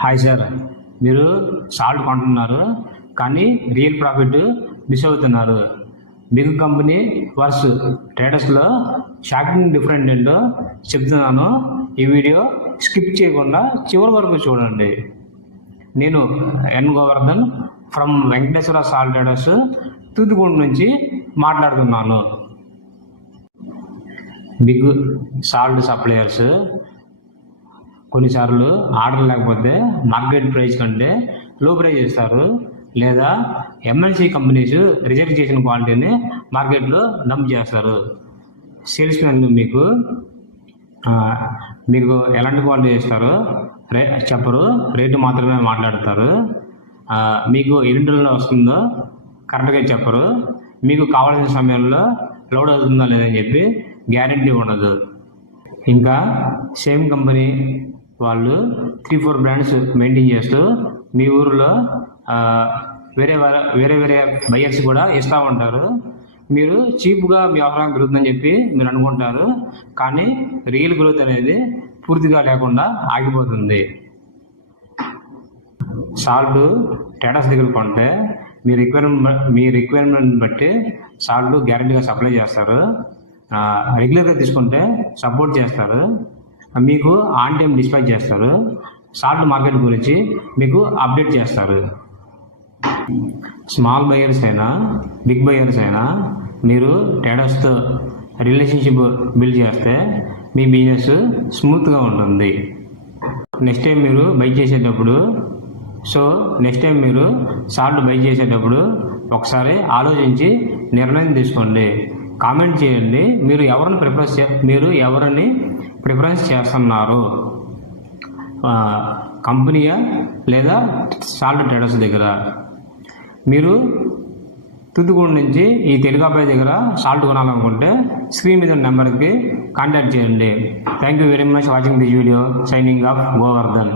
Hi sir, మీరు salt కొంటున్నారు కానీ రియల్ ప్రాఫిట్ మిస్ అవుతున్నారు. బిగ్ కంపెనీ వర్స్ ట్రేడర్స్లో షాకింగ్ డిఫరెంట్ ఏంటో చెప్తున్నాను. ఈ వీడియో స్కిప్ చేయకుండా చివరి వరకు చూడండి. నేను N Govardhan from Venkateswara salt traders Thoothukudi నుంచి మాట్లాడుతున్నాను. బిగ్ సాల్ట్ సప్లయర్స్ కొన్నిసార్లు ఆర్డర్ లేకపోతే మార్కెట్ ప్రైస్ కంటే లో ప్రైస్ ఇస్తారు, లేదా ఎంఎన్సి కంపెనీస్ రిజెక్ట్ చేసిన క్వాలిటీని మార్కెట్లో డంప్ చేస్తారు. సేల్స్ మెన్ మీకు ఎలాంటి క్వాలిటీ ఇస్తారో చెప్పరు, రేటు మాత్రమే మాట్లాడతారు. మీకు ఎన్నింటిలో వస్తుందో కరెక్ట్గా చెప్పరు. మీకు కావాల్సిన సమయంలో లోడ్ అవుతుందా లేదని చెప్పి గ్యారంటీ ఉండదు. ఇంకా సేమ్ కంపెనీ వాళ్ళు 3-4 బ్రాండ్స్ మెయింటైన్ చేస్తూ మీ ఊరిలో వేరే వేరే బయర్స్ కూడా ఇస్తూ ఉంటారు. మీరు చీప్గా మీ వ్యవహారం పెరుగుతుందని చెప్పి మీరు అనుకుంటారు, కానీ రియల్ గ్రోత్ అనేది పూర్తిగా లేకుండా ఆగిపోతుంది. సాల్ట్ ట్రేడర్స్ దగ్గర కొంటే మీ రిక్వైర్మెంట్ బట్టి సాల్ట్ గ్యారెంటీగా సప్లై చేస్తారు. రెగ్యులర్గా తీసుకుంటే సపోర్ట్ చేస్తారు, మీకు ఆన్ టైం డిస్పాచ్ చేస్తారు. సాల్ట్ మార్కెట్ గురించి మీకు అప్డేట్ చేస్తారు. స్మాల్ బయర్స్ అయినా బిగ్ బయర్స్ అయినా మీరు ట్రేడర్స్తో రిలేషన్షిప్ బిల్డ్ చేస్తే మీ బిజినెస్ స్మూత్గా ఉంటుంది. నెక్స్ట్ టైం మీరు సాల్ట్ బై చేసేటప్పుడు ఒకసారి ఆలోచించి నిర్ణయం తీసుకోండి. కామెంట్ చేయండి, మీరు ఎవరిని ప్రిఫరెన్స్ చేస్తున్నారు, కంపెనీయా లేదా సాల్ట్ ట్రేడర్స్ దగ్గర. మీరు తూతుగూడ నుంచి ఈ తెలుగాబాయ్ దగ్గర సాల్ట్ కొనాలనుకుంటే స్క్రీన్ మీద నెంబర్కి కాంటాక్ట్ చేయండి. Thank you very much watching this video. Signing off Govardhan.